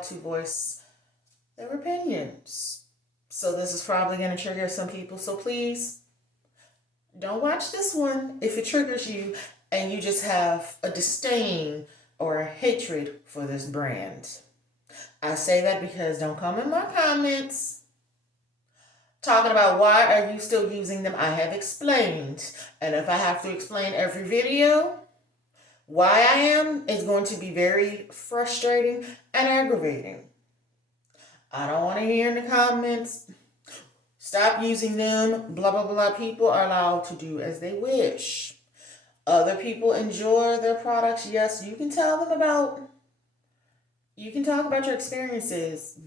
allowed to voice their opinions. So this is probably going to trigger some people. So please don't watch this one if it triggers you and you just have a disdain or a hatred for this brand. I say that because don't come in my comments talking about why are you still using them. I have explained. And if I have to explain every video why I am, it's going to be very frustrating and aggravating. I don't want to hear in the comments, stop using them, blah, blah, blah. People are allowed to do as they wish. Other people enjoy their products. Yes, you can tell them about, you can talk about your experiences,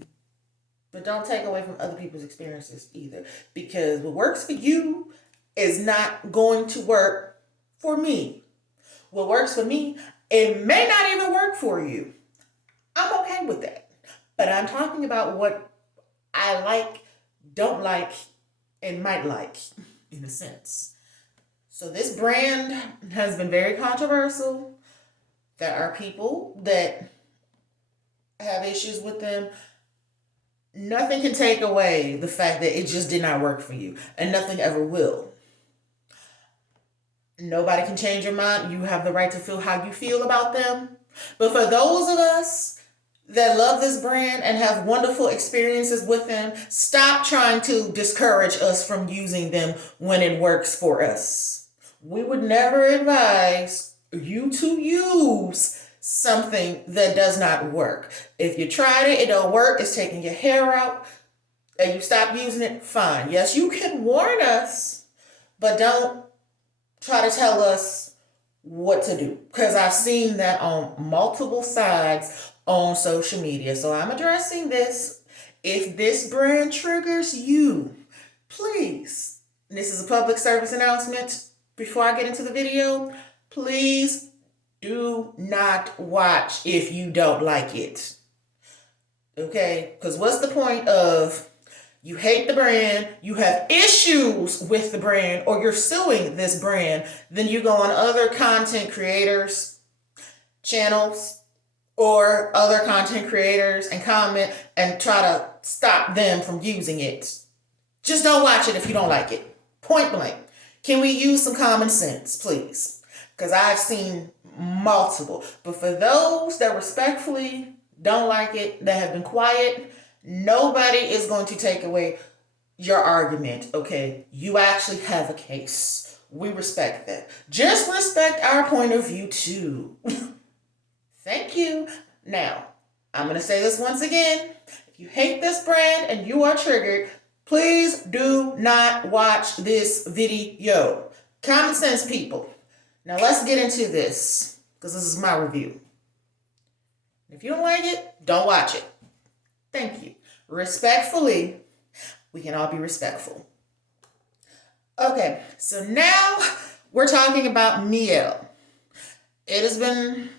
but don't take away from other people's experiences either. Because what works for you is not going to work for me. What works for me, it may not even work for you. I'm okay with that. But I'm talking about what I like, don't like, and might like, in a sense. So this brand has been very controversial. There are people that have issues with them. Nothing can take away the fact that it just did not work for you, and nothing ever will. Nobody can change your mind. You have the right to feel how you feel about them. But for those of us that love this brand and have wonderful experiences with them, stop trying to discourage us from using them when it works for us. We would never advise you to use something that does not work. If you tried it, it don't work, it's taking your hair out, and you stop using it, fine. Yes, you can warn us, but don't try to tell us what to do. Because I've seen that on multiple sides on social media. So I'm addressing this. If this brand triggers you, please, this is a public service announcement before I get into the video, please do not watch if you don't like it. Okay? Because what's the point of you hate the brand, you have issues with the brand, or you're suing this brand, then you go on other content creators' channels or other content creators and comment and try to stop them from using it. Just don't watch it if you don't like it. Point blank. Can we use some common sense, please? Because I've seen multiple. But for those that respectfully don't like it, that have been quiet, nobody is going to take away your argument, okay? You actually have a case. We respect that. Just respect our point of view, too. Thank you. Now, I'm going to say this once again. If you hate this brand and you are triggered, please do not watch this video. Common sense, people. Now, let's get into this, because this is my review. If you don't like it, don't watch it. Thank you. Respectfully, we can all be respectful. Okay, so now we're talking about Mielle. It has been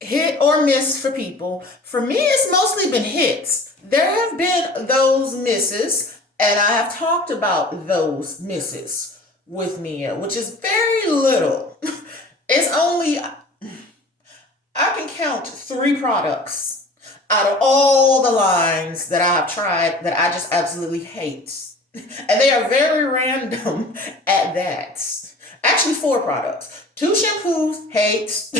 hit or miss for people. For me, it's mostly been hits. There have been those misses, and I have talked about those misses with Mielle, which is very little. It's only, I can count 3 products out of all the lines that I have tried that I just absolutely hate. And they are very random at that. Actually, 4 products. 2 shampoos, hate.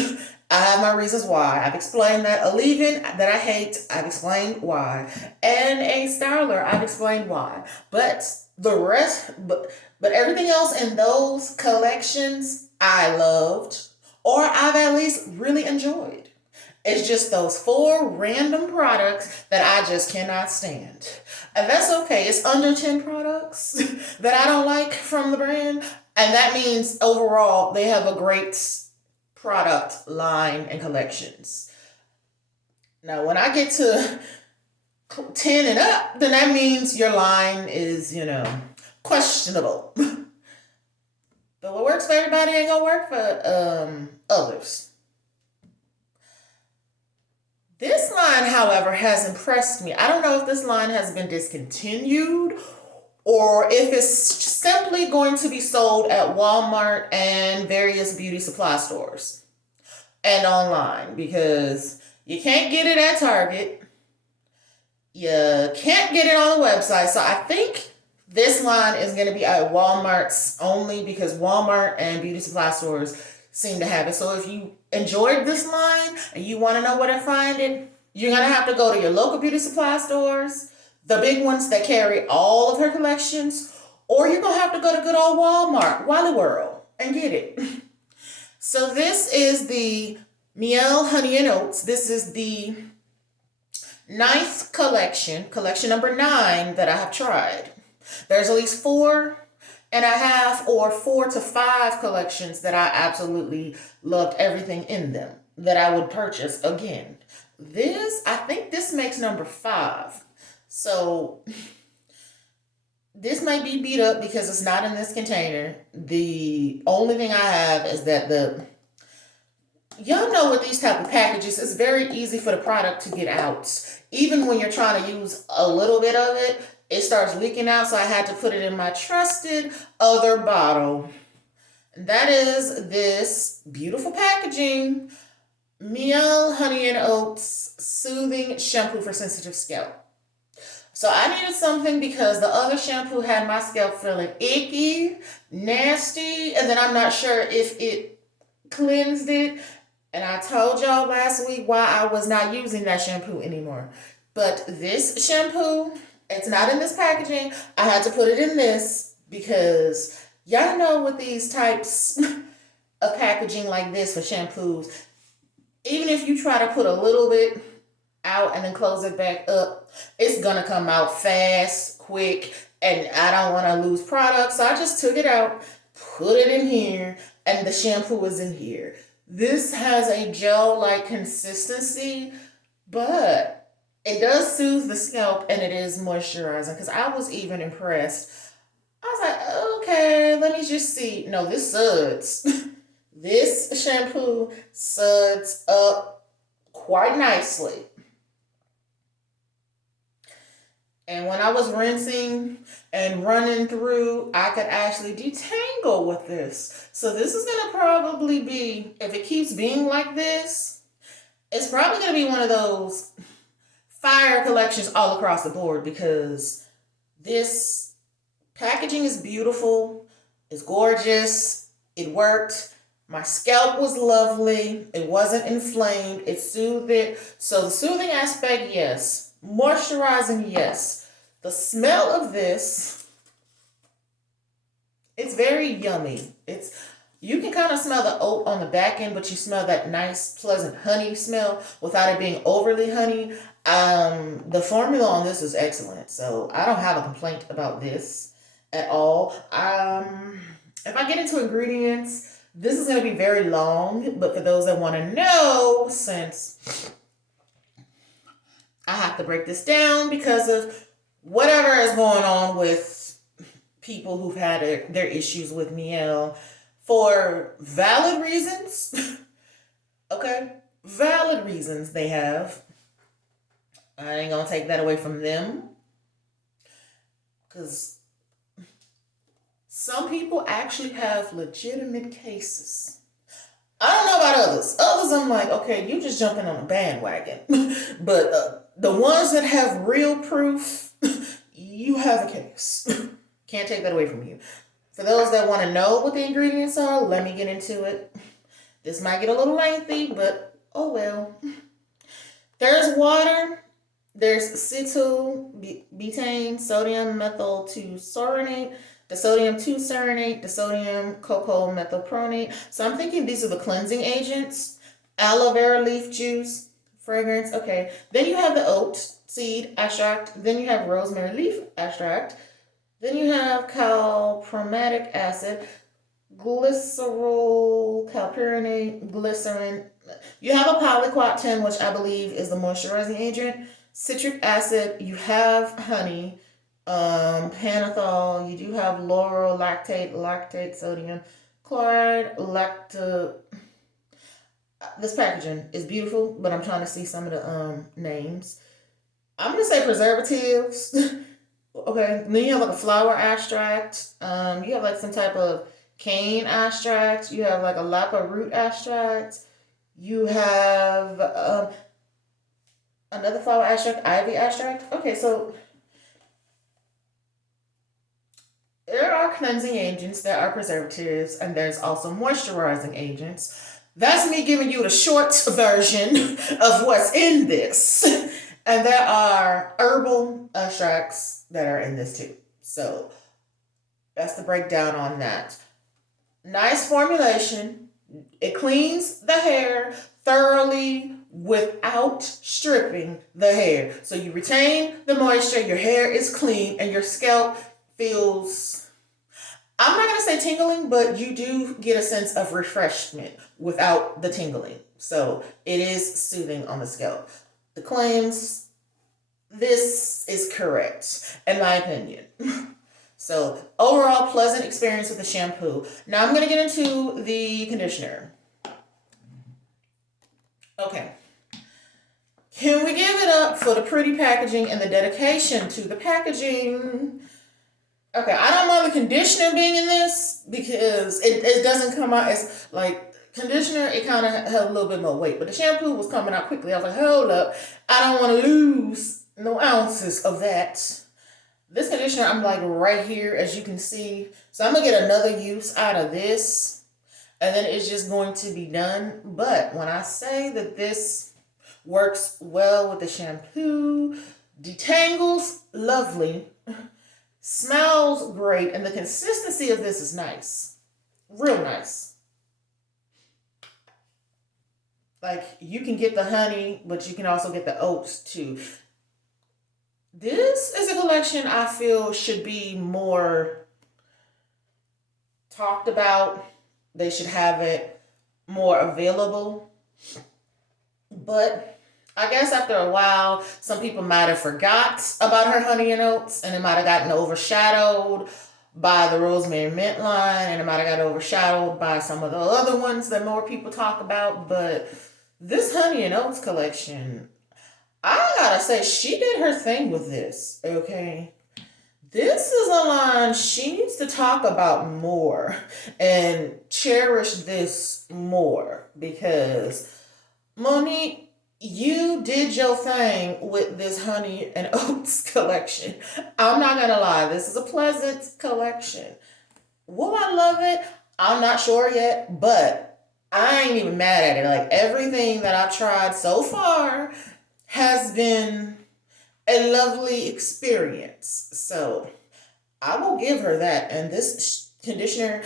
I have my reasons why. I've explained that. A leave-in that I hate, I've explained why. And a styler, I've explained why. But the rest, but everything else in those collections, I loved. Or I've at least really enjoyed. It's just those 4 random products that I just cannot stand. And that's okay. It's under 10 products that I don't like from the brand. And that means overall they have a great product line and collections. Now, when I get to 10 and up, then that means your line is, questionable. But what works for everybody ain't gonna work for others. This line, however, has impressed me. I don't know if this line has been discontinued or if it's simply going to be sold at Walmart and various beauty supply stores and online, because You can't get it at Target. You can't get it on the website. So I think this line is going to be at Walmart's only because Walmart and beauty supply stores seem to have it. So if you enjoyed this line and you want to know where to find it, you're going to have to go to your local beauty supply stores, the big ones that carry all of her collections, or you're going to have to go to good old Walmart, Wally World, and get it. So this is the Mielle Honey and Oats. This is the ninth collection number 9 that I have tried. There's at least 4.5 or 4 to 5 collections that I absolutely loved everything in them that I would purchase again. I think this makes number 5. So this might be beat up because it's not in this container. The only thing I have is that y'all know with these type of packages, it's very easy for the product to get out. Even when you're trying to use a little bit of it, it starts leaking out. So I had to put it in my trusted other bottle. And that is this beautiful packaging, Mielle Honey and Oats Soothing Shampoo for Sensitive Scalp. So I needed something because the other shampoo had my scalp feeling icky, nasty, and then I'm not sure if it cleansed it. And I told y'all last week why I was not using that shampoo anymore. But this shampoo, it's not in this packaging. I had to put it in this because y'all know with these types of packaging like this for shampoos, even if you try to put a little bit out and then close it back up, it's gonna come out fast, quick, and I don't want to lose product. So I just took it out, put it in here, and the shampoo is in here. This has a gel-like consistency, but it does soothe the scalp and it is moisturizing because I was even impressed. I was like, okay, let me just see. No, this suds. This shampoo suds up quite nicely. And when I was rinsing and running through, I could actually detangle with this. So this is going to probably be, if it keeps being like this, it's probably going to be one of those fire collections all across the board because this packaging is beautiful. It's gorgeous. It worked. My scalp was lovely. It wasn't inflamed. It soothed it. So the soothing aspect, yes. Moisturizing, yes. The smell of this, it's very yummy. You can kind of smell the oat on the back end, but you smell that nice, pleasant honey smell without it being overly honey. The formula on this is excellent, so I don't have a complaint about this at all. If I get into ingredients, this is going to be very long, but for those that want to know, since I have to break this down because of whatever is going on with people who've had their issues with Mielle for valid reasons. Okay? Valid reasons they have. I ain't gonna take that away from them. Because some people actually have legitimate cases. I don't know about others. Others, I'm like, okay, you just jumping on a bandwagon. But the ones that have real proof, you have a case. Can't take that away from you. For those that want to know what the ingredients are, let me get into it. This might get a little lengthy, but oh well. There's water. There's cetyl butane, sodium methyl 2-cyanate, the sodium 2-cyanate, the sodium cocoa methylpronate. So I'm thinking these are the cleansing agents. Aloe vera leaf juice, fragrance. Okay. Then you have the oat seed extract. Then you have rosemary leaf extract. Then you have calpromatic acid, glycerol, calpyrinate, glycerin. You have a polyquat 10, which I believe is the moisturizing agent. Citric acid. You have honey. Panathol. You do have laurel, lactate, sodium chloride, This packaging is beautiful, but I'm trying to see some of the names. I'm gonna say preservatives. Okay, then you have like a flower extract. You have like some type of cane extract. You have like a lapa root extract. You have Another flower extract, ivy extract. Okay, so there are cleansing agents, there are preservatives, and there's also moisturizing agents. That's me giving you the short version of what's in this. And there are herbal extracts that are in this too. So that's the breakdown on that. Nice formulation. It cleans the hair thoroughly without stripping the hair. So you retain the moisture, your hair is clean, and your scalp feels, I'm not going to say tingling, but you do get a sense of refreshment without the tingling. So it is soothing on the scalp. The claims, this is correct, in my opinion. So overall, pleasant experience with the shampoo. Now I'm going to get into the conditioner. Okay. Can we give it up for the pretty packaging and the dedication to the packaging? Okay, I don't mind the conditioner being in this because it doesn't come out as like conditioner. It kind of had a little bit more weight, but the shampoo was coming out quickly. I was like, hold up, I don't want to lose no ounces of that. This conditioner, I'm like right here, as you can see. So I'm gonna get another use out of this, and then it's just going to be done. But when I say that this works well with the shampoo, detangles lovely, smells great, and the consistency of this is nice. Real nice. Like, you can get the honey, but you can also get the oats too. This is a collection I feel should be more talked about. They should have it more available. But I guess after a while, some people might have forgot about her honey and oats, and it might have gotten overshadowed by the rosemary mint line, and it might have got overshadowed by some of the other ones that more people talk about. But this honey and oats collection, I gotta say, she did her thing with this, okay? This is a line she needs to talk about more and cherish this more because Monique, you did your thing with this honey and oats collection. I'm not gonna lie, this is a pleasant collection. Will I love it? I'm not sure yet, but I ain't even mad at it. Like everything that I've tried so far has been a lovely experience. So I will give her that. And this conditioner,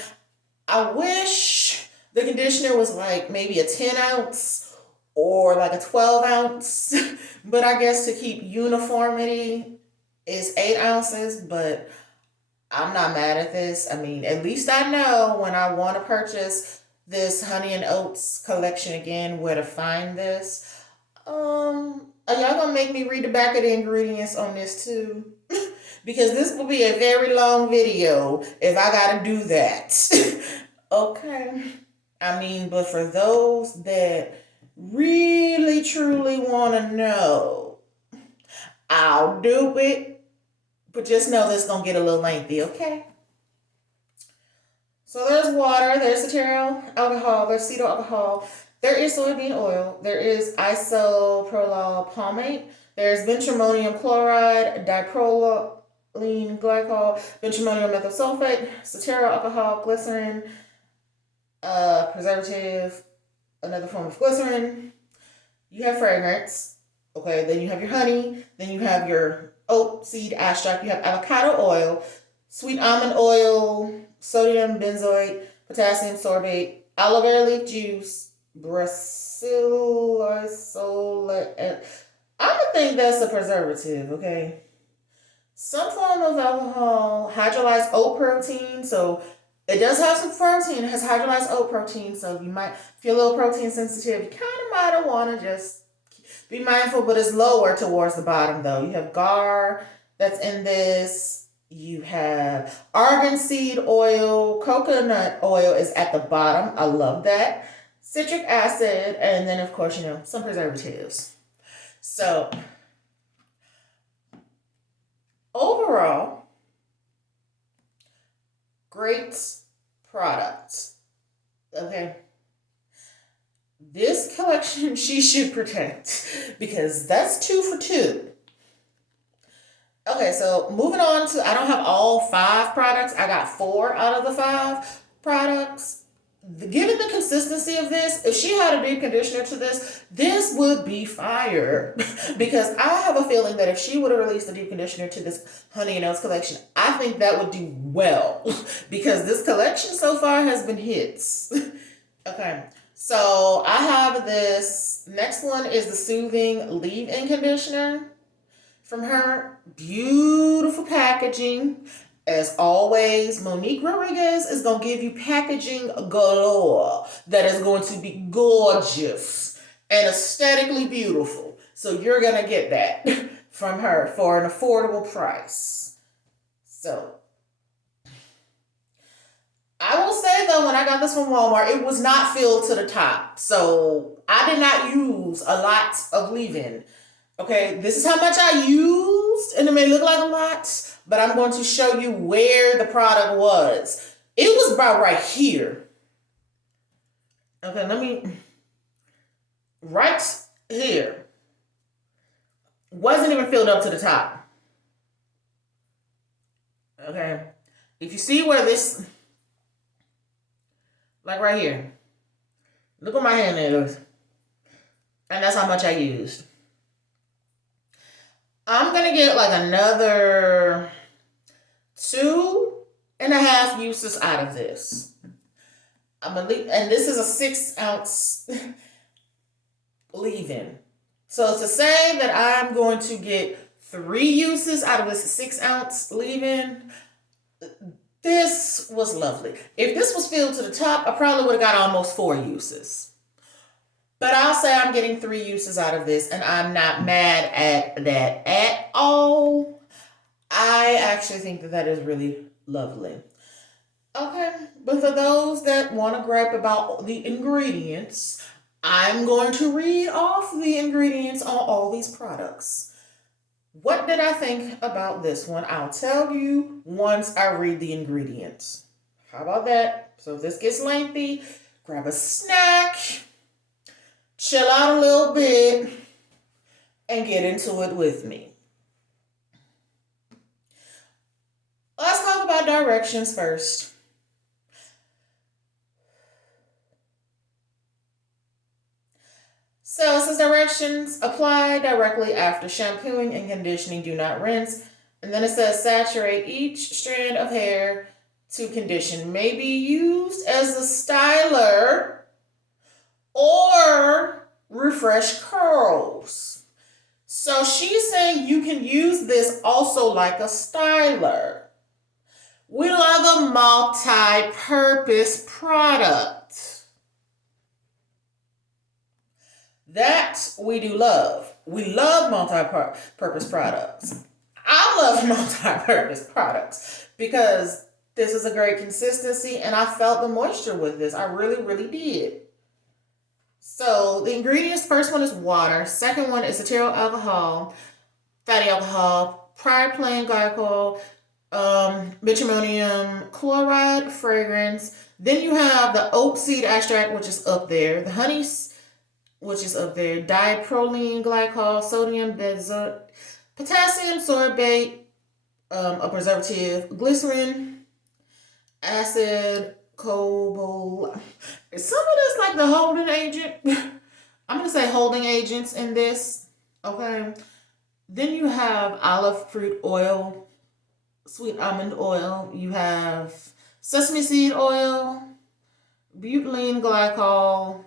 I wish the conditioner was like maybe a 10 ounce or like a 12 ounce. But I guess to keep uniformity is 8 ounces. But I'm not mad at this. I mean, at least I know when I want to purchase this honey and oats collection again where to find this. Are y'all gonna make me read the back of the ingredients on this too? Because this will be a very long video if I gotta do that. Okay. I mean, but for those that really truly wanna know, I'll do it. But just know this gonna get a little lengthy, okay? So there's water, there's cetearyl alcohol, there's cetyl alcohol, there is soybean oil, there is isopropyl palmate, there's benzimonium chloride, diproline glycol, benzimonium methyl sulfate, cetearyl alcohol, glycerin, preservative, another form of glycerin. You have fragrance, okay? Then you have your honey, then you have your oat seed extract, you have avocado oil, sweet almond oil, sodium benzoate, potassium sorbate, aloe vera leaf juice, bacillus. I'm gonna think that's a preservative, okay? Some form of alcohol, hydrolyzed oat protein. So it does have some protein. It has hydrolyzed oat protein. So you might feel a little protein sensitive. You kind of might want to just be mindful, but it's lower towards the bottom though. You have gar that's in this. You have argan seed oil, coconut oil is at the bottom. I love that. Citric acid, and then of course, some preservatives. So overall, great product. Okay. This collection she should protect because that's 2 for 2. Okay, so moving on to, I don't have all 5 products. I got 4 out of the 5 products. Given the consistency of this, if she had a deep conditioner to this would be fire. Because I have a feeling that if she would have released a deep conditioner to this Honey and Oats collection, I think that would do well. Because this collection so far has been hits. Okay, so I have this. Next one is the Soothing Leave-In Conditioner from her. Beautiful packaging. As always, Monique Rodriguez is going to give you packaging galore that is going to be gorgeous and aesthetically beautiful. So you're going to get that from her for an affordable price. So I will say though, when I got this from Walmart, it was not filled to the top. So I did not use a lot of leave-in. Okay, this is how much I used, and it may look like a lot, but I'm going to show you where the product was. It was about right here. Okay, right here. Wasn't even filled up to the top. Okay, if you see where this, like right here, look where my hand is, and that's how much I used. I'm going to get like another 2.5 uses out of this. And this is a 6-ounce leave-in. So to say that I'm going to get 3 uses out of this 6-ounce leave-in, this was lovely. If this was filled to the top, I probably would have got almost 4 uses. But I'll say I'm getting 3 uses out of this, and I'm not mad at that at all. I actually think that is really lovely. Okay, but for those that want to gripe about the ingredients, I'm going to read off the ingredients on all these products. What did I think about this one? I'll tell you once I read the ingredients. How about that? So if this gets lengthy, grab a snack, chill out a little bit, and get into it with me. Let's talk about directions first. So it says directions: apply directly after shampooing and conditioning. Do not rinse. And then it says saturate each strand of hair to condition. May be used as a styler or refresh curls. So she's saying you can use this also like a styler. We love a multi-purpose product. That we do love. We love multi-purpose products. I love multi-purpose products because this is a great consistency, and I felt the moisture with this. I really, really did. So the ingredients, first one is water. Second one is cetyl alcohol, fatty alcohol, propylene glycol, bituminum chloride, fragrance. Then you have the oat seed extract, which is up there. The honey, which is up there. Diproline glycol, sodium benzoate, potassium sorbate, a preservative, glycerin, acid, cobalt. Some of this like the holding agent. I'm going to say holding agents in this. Okay. Then you have olive fruit oil, sweet almond oil. You have sesame seed oil, butylene glycol.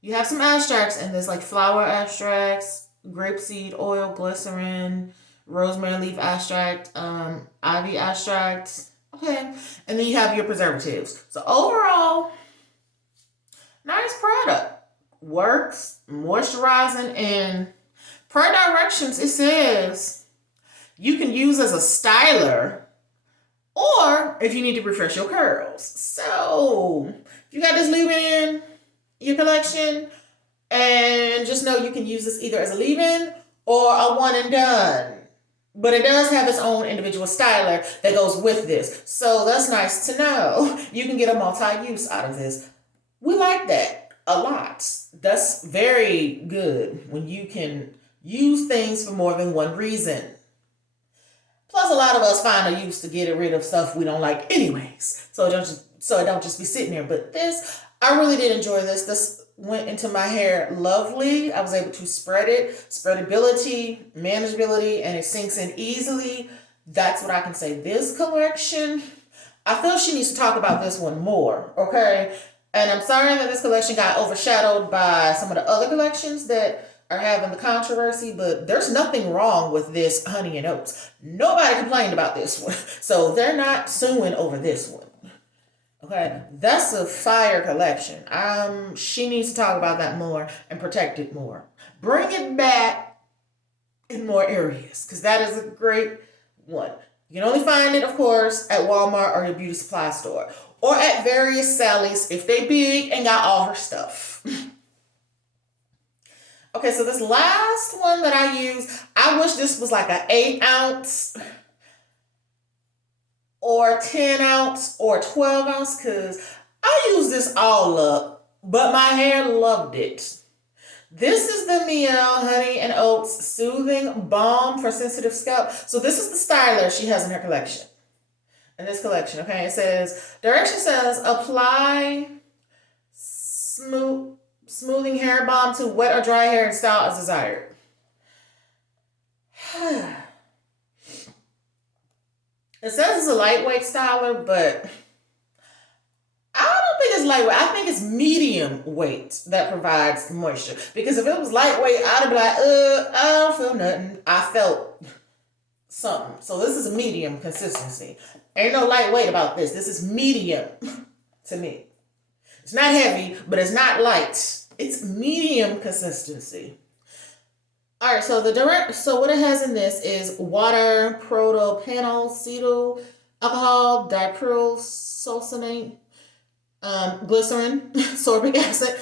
You have some extracts in this, like flower extracts, grapeseed oil, glycerin, rosemary leaf extract, ivy extract. Okay, and then you have your preservatives. So overall, nice product. Works, moisturizing, and per directions, it says you can use as a styler or if you need to refresh your curls. So if you got this leave-in in your collection, and just know you can use this either as a leave-in or a one and done. But it does have its own individual styler that goes with this. So that's nice to know. You can get a multi-use out of this. We like that. a lot. That's very good when you can use things for more than one reason. Plus, a lot of us find a use to get rid of stuff we don't like, anyways. So it don't just be sitting there. But this, I really did enjoy this. This went into my hair lovely. I was able to spread it, spreadability, manageability, and it sinks in easily. That's what I can say. This collection, I feel she needs to talk about this one more. Okay, and I'm sorry that this collection got overshadowed by some of the other collections that are having the controversy, but there's nothing wrong with this Honey and Oats. Nobody complained about this one, so they're not suing over this one. Okay, that's a fire collection. She needs to talk about that more and protect it more. Bring it back in more areas, because that is a great one. You can only find it, of course, at Walmart or your beauty supply store, or at various Sally's if they big and got all her stuff. Okay, so this last one that I use, I wish this was like an 8 ounce or 10 ounce or 12 ounce, because I use this all up, but my hair loved it. This is the Mielle Honey and Oats Soothing Balm for Sensitive Scalp. So this is the styler she has in her collection. In this collection, okay, it says, direction says, apply smoothing hair balm to wet or dry hair and style as desired. It says it's a lightweight styler, but I don't think it's lightweight. I think it's medium weight that provides moisture. Because if it was lightweight, I'd be like, I don't feel nothing. I felt something. So this is a medium consistency. Ain't no lightweight about this. This is medium to me. It's not heavy, but it's not light. It's medium consistency. All right, so what it has in this is water, protopanol, cetyl, alcohol, dipryl succinate, glycerin, sorbic acid,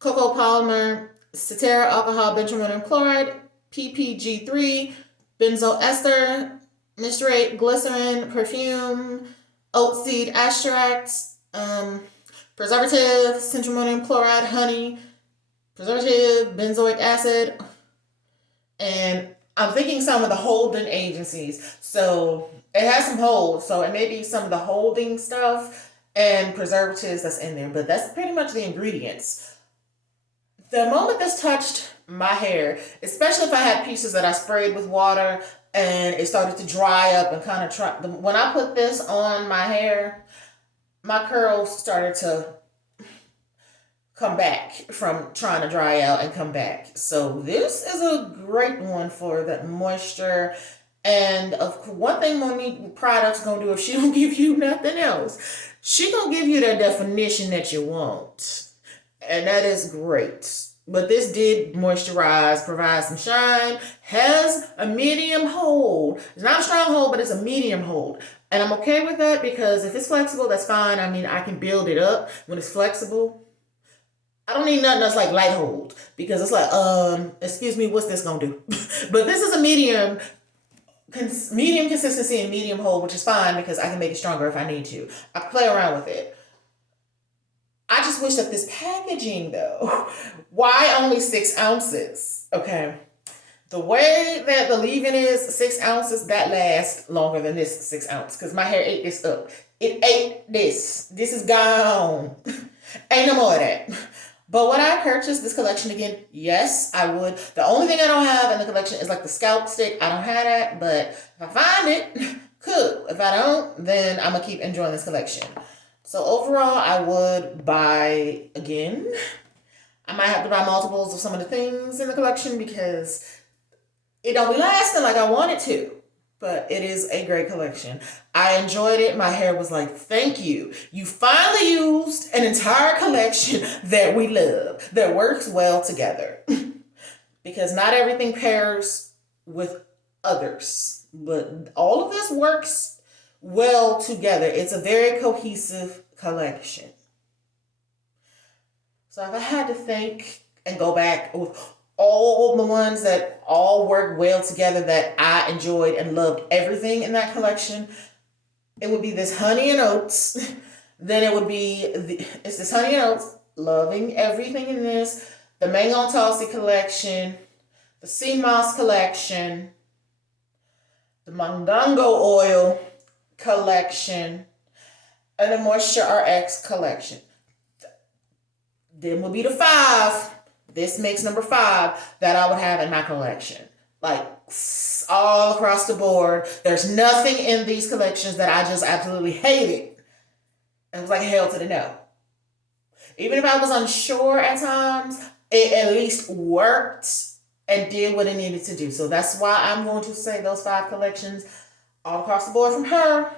cocoa polymer, ceteris alcohol, benzoyl chloride, PPG3, benzoyl ester, misturate, glycerin, perfume, oat seed extracts, preservative, centrimonium chloride, honey, preservative, benzoic acid, and I'm thinking some of the holding agencies. So it has some holds, so it may be some of the holding stuff and preservatives that's in there, but that's pretty much the ingredients. The moment this touched my hair, especially if I had pieces that I sprayed with water and it started to dry up and kind of when I put this on my hair, my curls started to come back from trying to dry out and come back. So this is a great one for that moisture. And one thing Monique products gonna do if she don't give you nothing else, she gonna give you that definition that you want, and that is great. But this did moisturize, provide some shine, has a medium hold. It's not a strong hold, but it's a medium hold. And I'm okay with that because if it's flexible, that's fine. I mean, I can build it up when it's flexible. I don't need nothing that's like light hold because it's like, excuse me, what's this gonna do? But this is a medium consistency and medium hold, which is fine because I can make it stronger if I need to. I can play around with it. I just wish that this packaging though, why only 6 ounces? Okay. The way that the leave-in is 6 ounces, that lasts longer than this 6 ounce because my hair ate this up. It ate this. This is gone. Ain't no more of that. But would I purchase this collection again? Yes, I would. The only thing I don't have in the collection is like the scalp stick. I don't have that, but if I find it, cool. If I don't, then I'm going to keep enjoying this collection. So overall, I would buy again. I might have to buy multiples of some of the things in the collection because it don't be lasting like I want it to. But it is a great collection. I enjoyed it. My hair was like, thank you. You finally used an entire collection that we love, that works well together. Because not everything pairs with others. But all of this works well together. It's a very cohesive collection. So if I had to think and go back with all the ones that all work well together that I enjoyed and loved everything in that collection, it would be this Honey and Oats. Then it would be, it's this Honey and Oats. Loving everything in this. The Mango Tulsi collection, the Sea Moss collection, the Mondongo oil collection, and the Moisture RX collection. Then will be the 5. This makes number 5 that I would have in my collection. Like all across the board. There's nothing in these collections that I just absolutely hated. It was like hell to the no. Even if I was unsure at times, it at least worked and did what it needed to do. So that's why I'm going to say those 5 collections all across the board from her.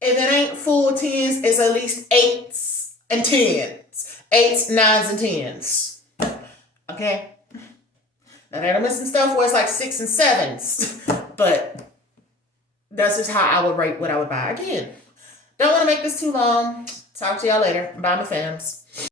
If it ain't full 10s, it's at least 8s and 10s. 8s, 9s, and 10s. Okay? Now they're missing stuff where it's like 6 and 7s. But that's just how I would rate what I would buy. Again, don't want to make this too long. Talk to y'all later. Bye, my fams.